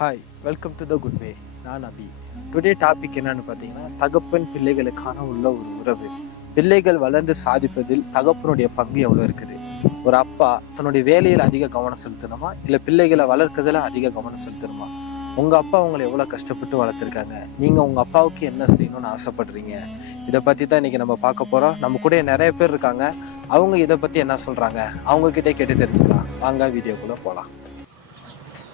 Hi welcome to the good way நான் Abhi. Today topic என்னன்னு பார்த்தீங்கன்னா தகப்பன் பிள்ளைகளுக்கான உள்ள ஒரு உறவு. பிள்ளைகள் வளர்ந்து சாதிப்பதில் தகப்பனுடைய பங்கு எவ்வளோ இருக்குது? ஒரு அப்பா தன்னுடைய வேலையில் அதிக கவனம் செலுத்தணுமா? இல்லை பிள்ளைகளை வளர்க்கறதுல அதிக கவனம் செலுத்தணுமா? உங்கள் அப்பா உங்களை எவ்வளோ கஷ்டப்பட்டு வளர்த்துருக்காங்க? நீங்கள் உங்கள் அப்பாவுக்கு என்ன செய்யணும்னு ஆசைப்படுறீங்க? இதை பற்றி தான் இன்னைக்கு நம்ம பார்க்க போகிறோம் நம்ம கூட நிறைய பேர் இருக்காங்க. அவங்க இதை பற்றி என்ன சொல்கிறாங்க அவங்கக்கிட்டே கேட்டு தெரிஞ்சுக்கலாம். வாங்க வீடியோக்குள்ளே போகலாம்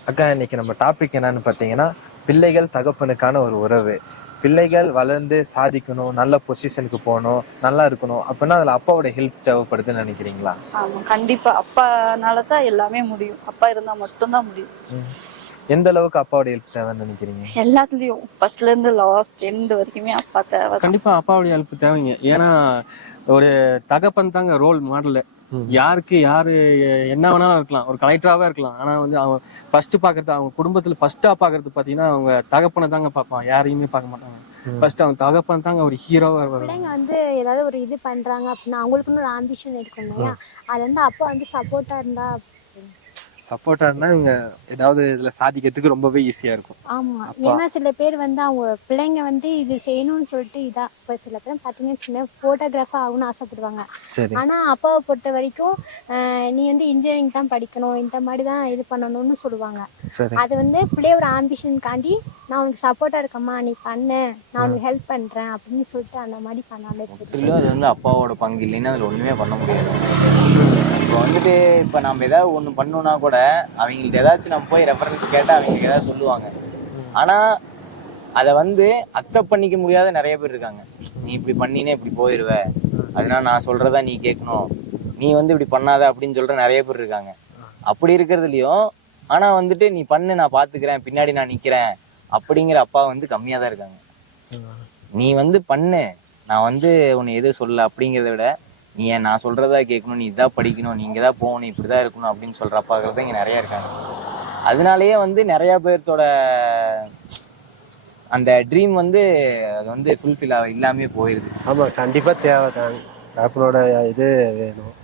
அக்கா இன்னைக்கு நம்ம டாபிக் என்னன்னு பார்த்தீங்கன்னா பிள்ளைகள் தகப்பனுக்கான ஒரு உறவு. பிள்ளைகள் வளர்ந்து சாதிக்கணும் நல்ல பொசிஷனுக்கு போகணும் நல்லா இருக்கணும். அப்படின்னா அதுல அப்பாவோட ஹெல்ப் தேவைப்படுதுன்னு நினைக்கிறீங்களா? ஆமா கண்டிப்பா. அப்பானால தான் எல்லாமே முடியும். அப்பா இருந்தா மட்டும்தான் முடியும். எந்த அளவுக்கு அப்பாவோட ஹெல்ப் தேவைன்னு நினைக்கிறீங்க? எல்லாத்துலயும். ஃபர்ஸ்ட்ல இருந்து லாஸ்ட் எண்ட் வரைக்குமே அப்பா தேவை கண்டிப்பா அப்பாவுடைய ஹெல்ப் தேவைங்க. ஏன்னா ஒரு தகப்பன் தாங்க ரோல் மாடல். யாருக்கு யாரு என்ன வேணாலும் இருக்கலாம். ஒரு கலெக்டராகவே இருக்கலாம். ஆனா வந்து அவன் ஃபர்ஸ்ட் பாக்குறது அவங்க குடும்பத்துல ஃபர்ஸ்டா பாக்குறது பாத்தீங்கன்னா அவங்க தகப்பனை தாங்க பார்ப்பான் யாரையுமே பார்க்க மாட்டாங்க. ஃபர்ஸ்ட் அவன் தகப்பன் தாங்க ஒரு ஹீரோவா வரும் பிள்ளைங்க வந்து ஏதாவது ஒரு இது பண்றாங்க அப்படின்னா அவங்களுக்குன்னு ஒரு ஆம்பிஷன் இருக்கும் இல்லையா? அது வந்து அப்பா வந்து சப்போர்ட்டா இருந்தா சப்போர்ட்டா இருந்தா இவங்க ஏதாவது இதுல சாதிக்கிறதுக்கு ரொம்பவே ஈஸியா இருக்கும். ஆமா. ஏன்னா சில பேர் வந்து அவங்க பிள்ளைங்க வந்து இது செய்யணும்னு சொல்லிட்டு இதா இப்போ சில பேர் பார்த்தீங்கன்னா சின்ன ஃபோட்டோகிராஃபர் ஆகணும்னு ஆசைப்படுவாங்க. சரி. ஆனா அப்பாவை பொறுத்த வரைக்கும் ஆஹ் நீ வந்து இன்ஜினியரிங் தான் படிக்கணும் இந்த மாதிரி தான் இது பண்ணணும்னு சொல்லுவாங்க. சரி. அது வந்து பிள்ளையோட ஆம்பிஷன் காண்டி நான் உனக்கு சப்போர்ட்டா இருக்கம்மா நீ பண்ணு நான் உனக்கு ஹெல்ப் பண்றேன் அப்படின்னு சொல்லிட்டு அந்த மாதிரி பண்ணாலே அது வந்து அப்பாவோட பங்கு இல்லைன்னா அதுல ஒண்ணுமே பண்ண முடியாது. இப்போ வந்துட்டு இப்போ நம்ம ஏதாவது ஒண்ணு பண்ணோம்னா கூட அவங்கள்ட்ட ஏதாச்சும் நம்ம போய் ரெஃபரன்ஸ் கேட்டா அவங்க ஏதாவது சொல்லுவாங்க. ஆனா அதை வந்து அக்செப்ட் பண்ணிக்க முடியாத நிறைய பேர் இருக்காங்க. நீ இப்படி பண்ணினே இப்படி போயிருவ. அதனால நான் சொல்றதா நீ கேட்கணும். நீ வந்து இப்படி பண்ணாத அப்படின்னு சொல்ற நிறைய பேர் இருக்காங்க. அப்படி இருக்கிறதுலயும் ஆனா வந்துட்டு நீ பண்ணு நான் பாத்துக்கிறேன் பின்னாடி நான் நிக்கிறேன் அப்படிங்கிற அப்பா வந்து கம்மியா தான் இருக்காங்க நீ வந்து பண்ணு. நான் வந்து உன்னை எது சொல்ல அப்படிங்கிறத விட நீ ஏன் நான் சொல்றதா கேட்கணும் நீ இதான் படிக்கணும் நீங்க தான் போகணும் இப்படிதான் இருக்கணும் அப்படின்னு சொல்கிற அப்பாக்கள் தான் இங்க நிறைய இருக்காங்க. அதனாலயே வந்து நிறைய பேர்த்தோட அந்த ட்ரீம் வந்து அது வந்து ஃபுல்ஃபில் இல்லாமே போயிருது. ஆமாம் கண்டிப்பாக தேவை தான். இது வேணும்.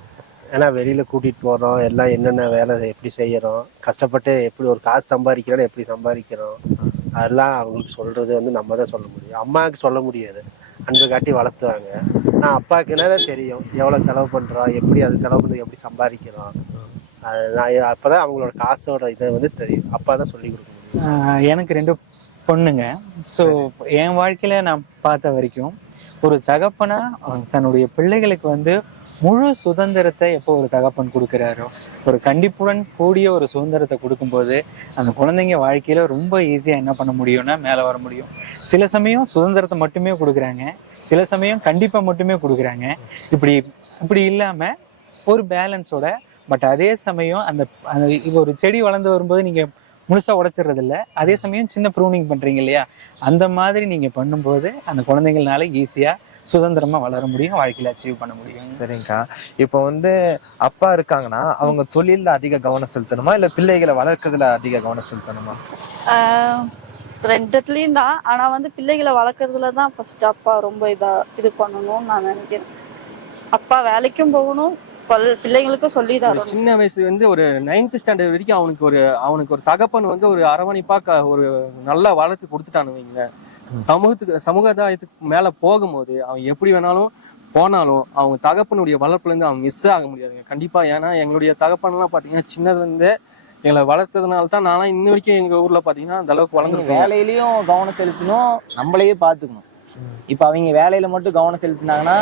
ஏன்னா வெளியில் கூட்டிகிட்டு போகிறோம் எல்லாம் என்னென்ன வேலை எப்படி செய்கிறோம் கஷ்டப்பட்டு எப்படி ஒரு காசு சம்பாதிக்கிறோம் எப்படி சம்பாதிக்கிறோம் அதெல்லாம் அவங்களுக்கு சொல்கிறது வந்து நம்ம தான் சொல்ல முடியும். அம்மாவுக்கு சொல்ல முடியாது. அன்பு காட்டி வளர்த்துவாங்க. ஆனால் அப்பாவுக்கு என்ன தான் தெரியும். எவ்வளோ செலவு பண்ணுறோம் எப்படி அது செலவு பண்ணி எப்படி சம்பாதிக்கிறோம் அது நான் அப்போ தான் அவங்களோட காசோட இதை வந்து தெரியும். அப்பா தான் சொல்லி கொடுக்க முடியும். எனக்கு ரெண்டு பொண்ணுங்க. ஸோ என் வாழ்க்கையில நான் பார்த்த வரைக்கும் ஒரு தகப்பனா தன்னுடைய பிள்ளைகளுக்கு வந்து முழு சுதந்திரத்தை எப்போ ஒரு தகப்பன் கொடுக்குறாரோ ஒரு கண்டிப்புடன் கூடிய ஒரு சுதந்திரத்தை கொடுக்கும்போது அந்த குழந்தைங்க வாழ்க்கையில ரொம்ப ஈஸியா என்ன பண்ண முடியும்னா மேலே வர முடியும். சில சமயம் சுதந்திரத்தை மட்டுமே கொடுக்குறாங்க. சில சமயம் கண்டிப்பா மட்டுமே கொடுக்குறாங்க. இப்படி இப்படி இல்லாம ஒரு பேலன்ஸோட பட் அதே சமயம் அந்த அந்த ஒரு செடி வளர்ந்து வரும்போது நீங்க முழுசா உடைச்சிடுறது இல்ல அதே சமயம் சின்ன ப்ரூனிங் பண்றீங்க இல்லையா? அந்த மாதிரி நீங்க பண்ணும்போது அந்த குழந்தைங்களால ஈஸியா சுதந்திரமா வளர முடியும் வாழ்க்கையில அச்சீவ் பண்ண முடியும். சரிங்கக்கா இப்போ வந்து அப்பா இருக்காங்கன்னா அவங்க தொழில்ல அதிக கவனம் செலுத்தணுமா? இல்ல பிள்ளைகளை வளர்க்கறதுல அதிக கவனம் செலுத்தணுமா? ஆஹ் ரெண்டுத்துலயும் தான். ஆனா வந்து பிள்ளைகளை வளர்க்கறதுல தான் ஃபர்ஸ்ட் அப்பா ரொம்ப இதா இது பண்ணணும்னு நான் நினைக்கிறேன். அப்பா வேலைக்கும் போகணும் பல்- பிள்ளைங்களுக்கும் சொல்லி தரணும். சின்ன வயசுல இருந்து ஒரு நைன்த் ஸ்டாண்டர்ட் வரைக்கும் அவனுக்கு ஒரு அவனுக்கு ஒரு தகப்பன் வந்து ஒரு அரவணைப்பா ஒரு நல்லா வளர்த்து கொடுத்துட்டானு வைங்க சமூகத்துக்கு சமுதாயத்துக்கு மேல போகும்போது அவன் எப்படி வேணாலும் போனாலும் அவங்க தகப்பனுடைய வளர்ப்புல இருந்து அவன் மிஸ் ஆக முடியாதுங்க. கண்டிப்பா ஏன்னா எங்களுடைய தகப்பன் எல்லாம் பாத்தீங்கன்னா சின்னதுல இருந்தே எங்களை வளர்த்ததுனால தான் நான்லாம் இன்ன வரைக்கும் எங்க ஊர்ல பாத்தீங்கன்னா அந்த அளவுக்கு வளர்ந்துருக்கேன் வேலையிலயும் கவனம் செலுத்தணும் நம்மளையே பார்த்துக்கணும் இப்போ அவங்க வேலையில மட்டும் கவனம் செலுத்தினாங்கன்னா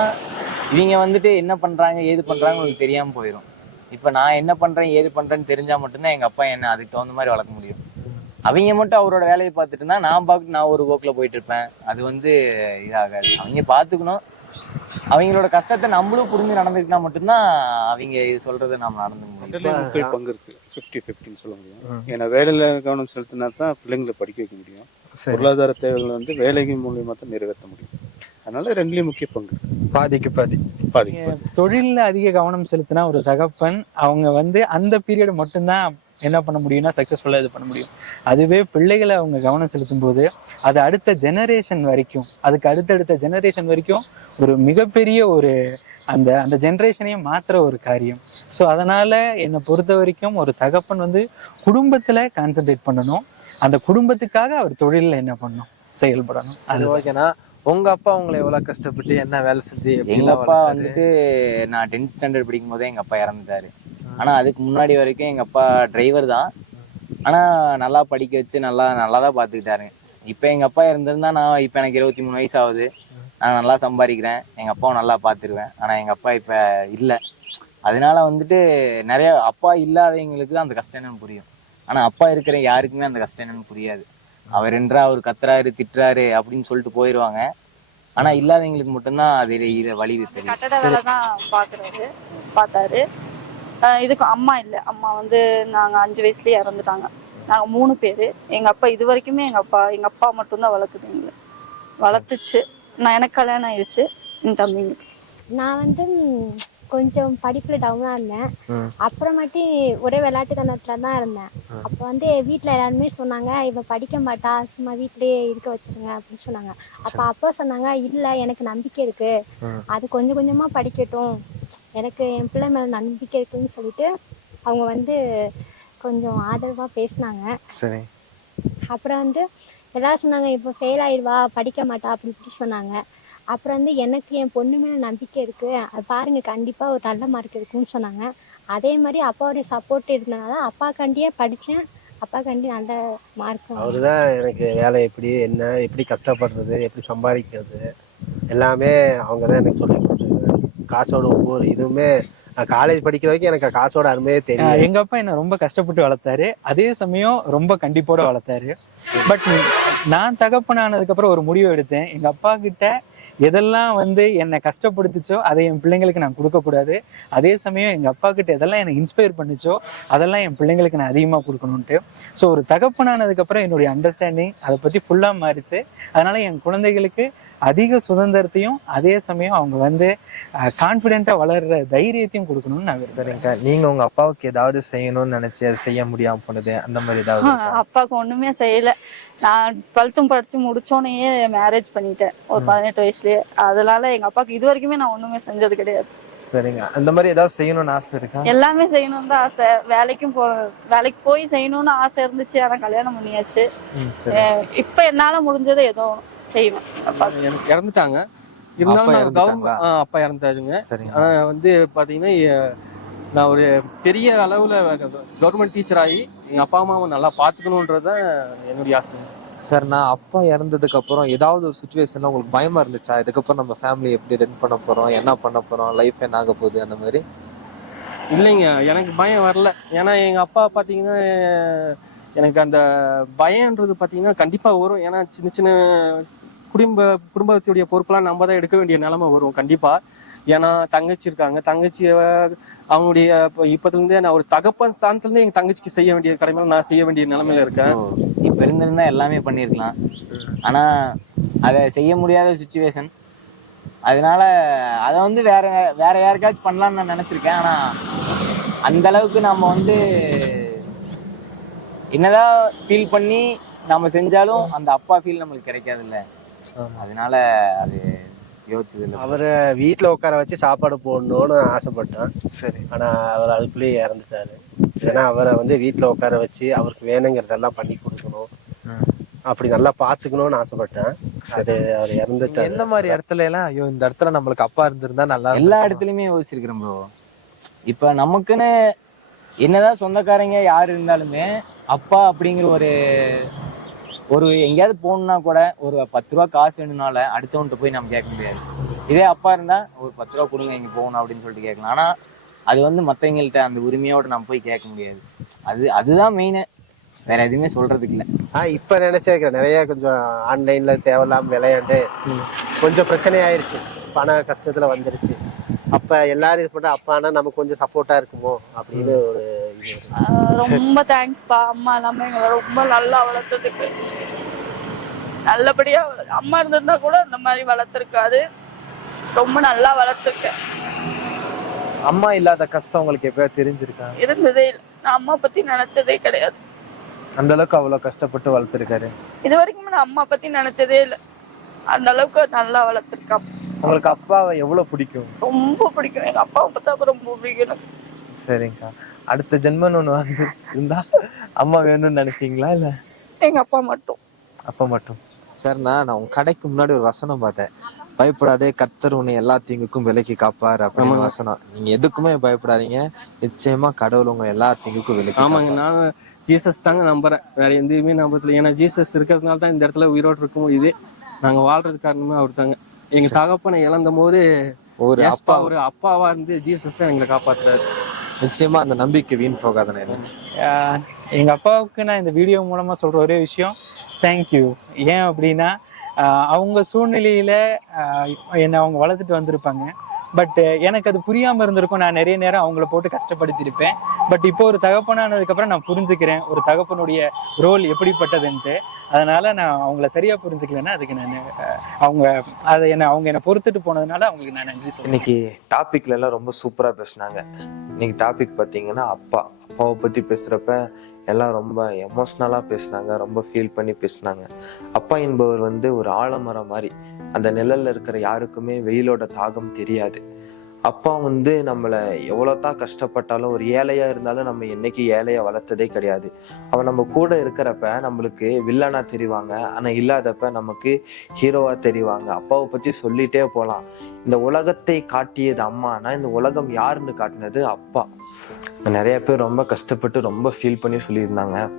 இவங்க வந்துட்டு என்ன பண்றாங்க ஏது பண்றாங்க உங்களுக்கு தெரியாம போயிடும் இப்போ நான் என்ன பண்றேன் ஏது பண்றேன்னு தெரிஞ்சா மட்டும்தான் எங்க அப்பா என்ன அதுக்கு தகுந்த மாதிரி வளர்க்க முடியும். அவங்க மட்டும் அவரோட வேலையை பார்த்துட்டு இருந்தா நான் பார்த்து நான் ஒரு போக்கில் போயிட்டு இருப்பேன் அது வந்து இதாகாது. அவங்க பார்த்துக்கணும். அவங்களோட கஷ்டத்தை நம்மளும் புரிஞ்சு நடந்துக்கிட்டா மட்டும்தான் அவங்க இது சொல்றதை ரெண்டுலயும் முக்கிய பங்கு இருக்கு. ஃபிஃப்டி ஃபிஃப்டின்னு சொல்ல முடியும் ஏன்னா வேலையில கவனம் செலுத்தினா தான் பிள்ளைங்களை படிக்க வைக்க முடியும். பொருளாதார தேவைகள் வந்து வேலைகள் மூலியமா தான் நிறைவேற்ற முடியும். அதனால ரெண்டுலயும் முக்கிய பங்கு பாதிக்கு பாதி. பாதிப்பு தொழில்ல அதிக கவனம் செலுத்தினா ஒரு தகப்பன் அவங்க வந்து அந்த பீரியட் மட்டும்தான் என்ன பண்ண முடியும்னா சக்சஸ்ஃபுல்லா இது பண்ண முடியும். அதுவே பிள்ளைகளை அவங்க கவனம் செலுத்தும் போது அது அடுத்த ஜெனரேஷன் வரைக்கும் அதுக்கு அடுத்தடுத்த ஜெனரேஷன் வரைக்கும் ஒரு மிகப்பெரிய ஒரு அந்த அந்த ஜென்ரேஷனையும் மாத்துற ஒரு காரியம். ஸோ அதனால என்னை பொறுத்த வரைக்கும் ஒரு தகப்பன் வந்து குடும்பத்துல கான்சென்ட்ரேட் பண்ணணும். அந்த குடும்பத்துக்காக அவர் தொழில்ல என்ன பண்ணணும்? செயல்படணும். அது ஓகேண்ணா. உங்க அப்பா உங்களை எவ்வளவு கஷ்டப்பட்டு என்ன வேலை செஞ்சு எங்க அப்பா? வந்துட்டு நான் டென்த் ஸ்டாண்டர்ட் படிக்கும் போதே எங்க அப்பா இறந்துட்டாரு. ஆனால் அதுக்கு முன்னாடி வரைக்கும் எங்கள் அப்பா டிரைவர் தான். ஆனால் நல்லா படிக்க வச்சு நல்லா நல்லா தான் பார்த்துக்கிட்டாருங்க இப்போ எங்கள் அப்பா இருந்திருந்தா நான் இப்போ எனக்கு இருபத்தி மூணு வயசு ஆகுது நான் நல்லா சம்பாதிக்கிறேன். எங்கள் அப்பாவும் நல்லா பார்த்துருவேன் ஆனால் எங்கள் அப்பா இப்போ இல்லை. அதனால வந்துட்டு நிறைய அப்பா இல்லாதவங்களுக்கு தான் அந்த கஷ்டம் என்னன்னு புரியும். ஆனால் அப்பா இருக்கிற யாருக்குமே அந்த கஷ்டம் என்னன்னு புரியாது. அவர் என்றா அவர் கத்துறாரு திட்டுறாரு அப்படின்னு சொல்லிட்டு போயிடுவாங்க ஆனா இல்லாதவங்களுக்கு மட்டும்தான் அது வழி தெரியும் பார்த்தாரு. இதுக்கு அம்மா இல்லை. அம்மா வந்து நாங்க அஞ்சு வயசுலயே இறந்துட்டாங்க. நாங்க மூணு பேரு. எங்க அப்பா இது வரைக்குமே எங்க அப்பா எங்க அப்பா மட்டும்தான் வளர்க்குது எங்களை. வளர்த்துச்சு. நான் எனக்கு கல்யாணம் ஆயிடுச்சு என் தம்பிங்களுக்கு நான் வந்து கொஞ்சம் படிப்பில் டவுனாக இருந்தேன். அப்புறமாட்டி ஒரே விளையாட்டுத்தனத்தில் தான் இருந்தேன். அப்போ வந்து வீட்டில் எல்லாருமே சொன்னாங்க இவன் படிக்க மாட்டா சும்மா வீட்டிலேயே இருக்க வச்சிருங்க அப்படின்னு சொன்னாங்க. அப்போ அப்பா சொன்னாங்க இல்லை எனக்கு நம்பிக்கை இருக்கு. அது கொஞ்சம் கொஞ்சமாக படிக்கட்டும். எனக்கு என் பிள்ளை மேலே நம்பிக்கை இருக்குன்னு சொல்லிட்டு அவங்க வந்து கொஞ்சம் ஆதரவாக பேசினாங்க. சரி. அப்புறம் வந்து எல்லாரும் சொன்னாங்க இப்போ ஃபெயில் ஆயிடுவா படிக்க மாட்டா அப்படி இப்படி சொன்னாங்க. அப்புறம் வந்து எனக்கு என் பொண்ணு மேலே நம்பிக்கை இருக்குது அது பாருங்க கண்டிப்பாக ஒரு நல்ல மார்க் இருக்குன்னு சொன்னாங்க. அதே மாதிரி அப்பாவுடைய சப்போர்ட் இருந்தனால அப்பாக்காண்டியே படித்தேன் அப்பாக்காண்டி நல்ல மார்க் அவரு தான் எனக்கு வேலை எப்படி என்ன எப்படி கஷ்டப்படுறது எப்படி சம்பாதிக்கிறது எல்லாமே அவங்க தான் எனக்கு சொல்லி காசோட ஒவ்வொரு இதுவுமே நான் காலேஜ் படிக்கிற வரைக்கும் எனக்கு காசோட அருமையே தெரியும் எங்க அப்பா என்ன ரொம்ப கஷ்டப்பட்டு வளர்த்தாரு. அதே சமயம் ரொம்ப கண்டிப்போட வளர்த்தாரு. பட் நான் தகப்பனானதுக்கு அப்புறம் ஒரு முடிவு எடுத்தேன். எங்க அப்பா கிட்ட எதெல்லாம் வந்து என்னை கஷ்டப்படுத்துச்சோ அதை என் பிள்ளைங்களுக்கு நான் கொடுக்க கூடாது. அதே சமயம் எங்க அப்பா கிட்ட எதெல்லாம் என்னை இன்ஸ்பயர் பண்ணுச்சோ அதெல்லாம் என் பிள்ளைங்களுக்கு நான் அதிகமா கொடுக்கணும்ட்டு ஸோ ஒரு தகப்பனானதுக்கு அப்புறம் என்னுடைய அண்டர்ஸ்டாண்டிங் அதை பத்தி ஃபுல்லா மாறிச்சு. அதனால என் குழந்தைகளுக்கு அதிக சுதந்திரத்தையும் அதே சமயம் அவங்க வந்து கான்பிடென்ட்டா வளர்ற தைரியத்தையும் கொடுக்கணும்னு நான் விரும்புறேன். சரிங்கக்கா நீங்க உங்க அப்பாவுக்கு ஏதாவது செய்யணும்னு நினைச்சு அதை செய்ய முடியாம போனது அந்த மாதிரி ஏதாவது? அப்பாவுக்கு ஒண்ணுமே செய்யல. நான் டுவெல்த்தும் படிச்சு முடிச்சோடனே மேரேஜ் பண்ணிட்டேன். ஒரு பதினெட்டு வயசுலயே. அதனால எங்க அப்பாவுக்கு இது வரைக்குமே நான் ஒண்ணுமே செஞ்சது கிடையாது. சரிங்க. அந்த மாதிரி ஏதாவது செய்யணும்னு ஆசை இருக்கா? எல்லாமே செய்யணும்னு தான் ஆசை. வேலைக்கும் போ வேலைக்கு போய் செய்யணும்னு ஆசை இருந்துச்சு. ஆனா கல்யாணம் பண்ணியாச்சு. இப்ப என்னால முடிஞ்சதை ஏதோ எனக்கு இறந்துட்டாங்க. இருந்தாலும்? கவர்மெண்ட் ஆ, அப்பா இறந்துட்டாருங்க. சரிங்க. ஆனா வந்து பாத்தீங்கன்னா நான் ஒரு பெரிய அளவுல கவர்மெண்ட் டீச்சர் ஆகி எங்க அப்பா அம்மாவை நல்லா பாத்துக்கணுன்றதுதான் என்னுடைய ஆசை. சார் நான் அப்பா இறந்ததுக்கு அப்புறம் ஏதாவது ஒரு சுச்சுவேஷன்ல உங்களுக்கு பயமா இருந்துச்சா? இதுக்கப்புறம் நம்ம ஃபேமிலி எப்படி ரன் பண்ண போறோம்? என்ன பண்ண போறோம்? லைஃப் என்ன ஆக போகுது? அந்த மாதிரி? இல்லைங்க எனக்கு பயம் வரல. ஏன்னா எங்க அப்பா பாத்தீங்கன்னா எனக்கு அந்த பயம்ன்றது பார்த்தீங்கன்னா கண்டிப்பா வரும். ஏன்னா சின்ன சின்ன குடும்ப குடும்பத்துடைய பொறுப்பெல்லாம் நம்ம தான் எடுக்க வேண்டிய நிலைமை வரும் கண்டிப்பா. ஏன்னா தங்கச்சி இருக்காங்க. தங்கச்சி அவனுடைய இப்போ இப்பத்துல இருந்தே நான் ஒரு தகப்பன் ஸ்தானத்துலேருந்து எங்கள் எங்க தங்கச்சிக்கு செய்ய வேண்டிய கடமையில நான் செய்ய வேண்டிய நிலைமையில இருக்கேன். இப்ப இருந்திருந்தா எல்லாமே பண்ணியிருக்கலாம். ஆனா அதை செய்ய முடியாத சுச்சுவேஷன் அதனால அதை வந்து வேற வேற யாருக்காச்சும் பண்ணலாம்னு நான் நினைச்சிருக்கேன். ஆனா அந்த அளவுக்கு நம்ம வந்து என்னதான் ஃபீல் பண்ணி நம்ம செஞ்சாலும் அந்த அப்பா ஃபீல் நம்மளுக்கு கிடைக்காது இல்ல அதனால அது யோசிச்சது இல்லை. அவரை வீட்டில் உட்கார வச்சு சாப்பாடு போடணும்னு ஆசைப்பட்டேன். சரி. ஆனா அவர் அதுக்குள்ளேயே இறந்துட்டாரு. ஏன்னா அவரை வந்து வீட்டில் உட்கார வச்சு அவருக்கு வேணுங்கிறதெல்லாம் பண்ணி கொடுக்கணும். அப்படி நல்லா பார்த்துக்கணும்னு ஆசைப்பட்டேன். அது அவர் இறந்துட்டாரு. எந்த மாதிரி இடத்துல எல்லாம் ஐயோ இந்த இடத்துல நம்மளுக்கு அப்பா இருந்திருந்தா நல்லா எல்லா. இடத்துலயுமே யோசிச்சிருக்கிறேன் ப்ரோ இப்ப நமக்குன்னு என்னதான் சொந்தக்காரங்க யார் இருந்தாலுமே அப்பா அப்படிங்கிற ஒரு ஒரு எங்கேயாவது போகணும்னா கூட ஒரு பத்து ரூபா காசு வேணும்னால அடுத்தவன்கிட்ட போய் நம்ம கேட்க முடியாது. இதே அப்பா இருந்தா ஒரு பத்து ரூபா கொடுங்க இங்க போகணும் அப்படின்னு சொல்லிட்டு கேட்கலாம். ஆனா அது வந்து மத்தவங்கள்ட்ட அந்த உரிமையோட நம்ம போய் கேட்க முடியாது. அது அதுதான் மெயின் வேற எதுவுமே சொல்றதுக்கு இல்லை. ஆ இப்போ நினைச்சிருக்கேன் நிறைய கொஞ்சம் ஆன்லைன்ல தேவையில்லாம விளையாண்டு கொஞ்சம் பிரச்சனை ஆயிருச்சு பண கஷ்டத்துல வந்துருச்சு. அப்ப எல்லாரும் இது பண்ண அப்பானா நமக்கு கொஞ்சம் சப்போர்ட்டா இருக்குமோ? அப்படின்னு ஒரு ரொம்ப தேங்க்ஸ்ப்பா அம்மா எல்லாமே எங்களை ரொம்ப நல்லா வளர்த்ததுக்கு. நல்லபடியா அம்மா இருந்திருந்தா கூட அந்த மாதிரி வளர்த்துருக்காது. ரொம்ப நல்லா வளர்த்துருக்கேன். அம்மா இல்லாத கஷ்டம் உங்களுக்கு எப்பயாவது தெரிஞ்சிருக்கா? இருந்ததே இல்லை. நான் அம்மா பத்தி நினைச்சதே கிடையாது. அந்த அளவுக்கு அவ்வளவு கஷ்டப்பட்டு வளர்த்துருக்காரு. இது வரைக்கும் நான் அம்மா பத்தி நினைச்சதே இல்லை. அந்த அளவுக்கு நல்லா வளர்த்துருக்கா. உங்களுக்கு அப்பாவை எவ்வளவு பிடிக்கும்? ரொம்ப பிடிக்கும். எங்க அப்பாவை பார்த்தா ரொம்ப பிடிக்கும் சரிங்கக்கா. அடுத்த ஜென்மன் ஒண்ணு வந்து இருந்தா அம்மா வேணும்னு நினைப்பீங்களா இல்ல? எங்க அப்பா மட்டும். அப்ப மட்டும். சரிண்ணா நான் உங்க கடைக்கு முன்னாடி ஒரு வசனம் பார்த்தேன். பயப்படாதே கர்த்தர் உன்னை எல்லா தீங்குக்கும் விலக்கி காப்பார் அப்படின்னு வசனம். நீங்க எதுக்குமே பயப்படாதீங்க. நிச்சயமா கடவுள் உங்க எல்லா தீங்குக்கும் விலக்கி ஆமாங்க. நான் ஜீசஸ் தாங்க நம்புறேன். வேற எந்தையுமே நம்பத்துல ஏன்னா ஜீசஸ் இருக்கிறதுனால தான் இந்த இடத்துல உயிரோடு இருக்க முடியுது. நாங்க வாழ்றது காரணமே அவர் தாங்க எங்க தகப்பனை இழந்த போது ஒரு அப்பா அப்பா ஒரு அப்பாவா இருந்து ஜீசஸ் தான் எங்களை காப்பாத்துறாரு. நிச்சயமா அந்த நம்பிக்கை வீண் போகாத எங்க அப்பாவுக்கு நான் இந்த வீடியோ மூலமா சொல்ற ஒரே விஷயம் தேங்க்யூ ஏன் அப்படின்னா அவங்க சூழ்நிலையில என்னை அவங்க வளர்த்துட்டு வந்திருப்பாங்க. பட் uh, எனக்கு அது புரியாம இருந்திருக்கும். நான் நிறைய நேரம் அவங்கள போட்டு கஷ்டப்படுத்தியிருப்பேன். பட் இப்போ ஒரு தகப்பனானதுக்கு அப்புறம் நான் புரிஞ்சுக்கிறேன் ஒரு தகப்பனுடைய ரோல் எப்படிப்பட்டதுன்ட்டு. அதனால நான் அவங்கள சரியா புரிஞ்சுக்கலன்னா அதுக்கு நான் அவங்க அதை என்ன அவங்க என்னை பொறுத்துட்டு போனதுனால அவங்களுக்கு நான் நன்றி இன்னைக்கு டாபிக்ல எல்லாம் ரொம்ப சூப்பரா பேசுனாங்க. இன்னைக்கு டாபிக் பாத்தீங்கன்னா அப்பா. அப்பாவை பற்றி பேசுகிறப்ப எல்லாம் ரொம்ப எமோஷ்னலாக பேசுனாங்க ரொம்ப ஃபீல் பண்ணி பேசுனாங்க. அப்பா என்பவர் வந்து ஒரு ஆலமரம் மாதிரி அந்த நிழலில் இருக்கிற யாருக்குமே வெயிலோட தாகம் தெரியாது. அப்பா வந்து நம்மளை எவ்வளோதான் கஷ்டப்பட்டாலும் ஒரு ஏழையாக இருந்தாலும் நம்ம என்னைக்கு ஏழையை வளர்த்ததே கிடையாது. அவன் நம்ம கூட இருக்கிறப்ப நம்மளுக்கு வில்லனா தெரிவாங்க ஆனால் இல்லாதப்ப நமக்கு ஹீரோவாக தெரிவாங்க. அப்பாவை பற்றி சொல்லிட்டே போகலாம் இந்த உலகத்தை காட்டியது அம்மானா இந்த உலகம் யாருன்னு காட்டினது அப்பா. நிறைய பேர் ரொம்ப கஷ்டப்பட்டு ரொம்ப ஃபீல் பண்ணி சொல்லியிருந்தாங்க.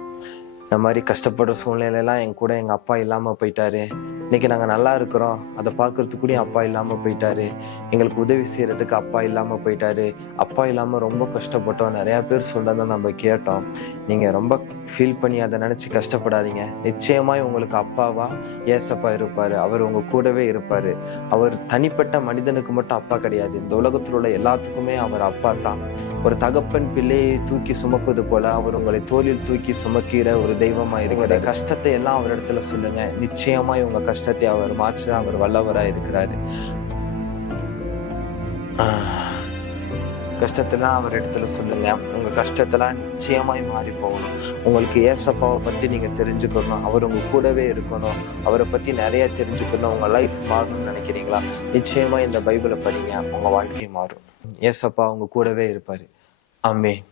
இந்த மாதிரி கஷ்டப்படுற சூழ்நிலையெல்லாம் என் கூட எங்கள் அப்பா இல்லாமல் போயிட்டாரு. இன்னைக்கு நாங்கள் நல்லா இருக்கிறோம். அதை பார்க்கறதுக்கு அப்பா இல்லாமல் போயிட்டாரு. எங்களுக்கு உதவி செய்கிறதுக்கு அப்பா இல்லாமல் போயிட்டாரு. அப்பா இல்லாமல் ரொம்ப கஷ்டப்பட்டோம். நிறையா பேர் சொல்றதை நம்ம கேட்டோம். நீங்கள் ரொம்ப ஃபீல் பண்ணி அதை நினச்சி கஷ்டப்படாதீங்க. நிச்சயமாய் உங்களுக்கு அப்பாவா ஏசப்பா இருப்பார். அவர் உங்க கூடவே இருப்பார். அவர் தனிப்பட்ட மனிதனுக்கு மட்டும் அப்பா கிடையாது. இந்த உலகத்தில் உள்ள எல்லாத்துக்குமே அவர் அப்பா தான். ஒரு தகப்பன் பிள்ளையை தூக்கி சுமப்பது போல அவர் உங்களை தோளில் தூக்கி சுமக்கிற ஒரு தெய்வமாக இருக்கிற கஷ்டத்தை எல்லாம் அவர் இடத்துல சொல்லுங்க. நிச்சயமாய் கஷ்டம் கஷ்டத்தை அவர் மாற்ற அவர் வல்லவராக இருக்கிறாரு. கஷ்டத்தெல்லாம் அவர் இடத்துல சொல்லுங்க. உங்க கஷ்டத்தெல்லாம் நிச்சயமாய் மாறி போகணும். உங்களுக்கு ஏசப்பாவை பத்தி நீங்க தெரிஞ்சுக்கணும். அவர் உங்க கூடவே இருக்கணும். அவரை பத்தி நிறைய தெரிஞ்சுக்கணும். உங்க லைஃப் மாறணும்னு நினைக்கிறீங்களா? நிச்சயமா இந்த பைபிளை படிங்க. உங்க வாழ்க்கை மாறும். ஏசப்பா உங்க கூடவே இருப்பாரு. அம்மே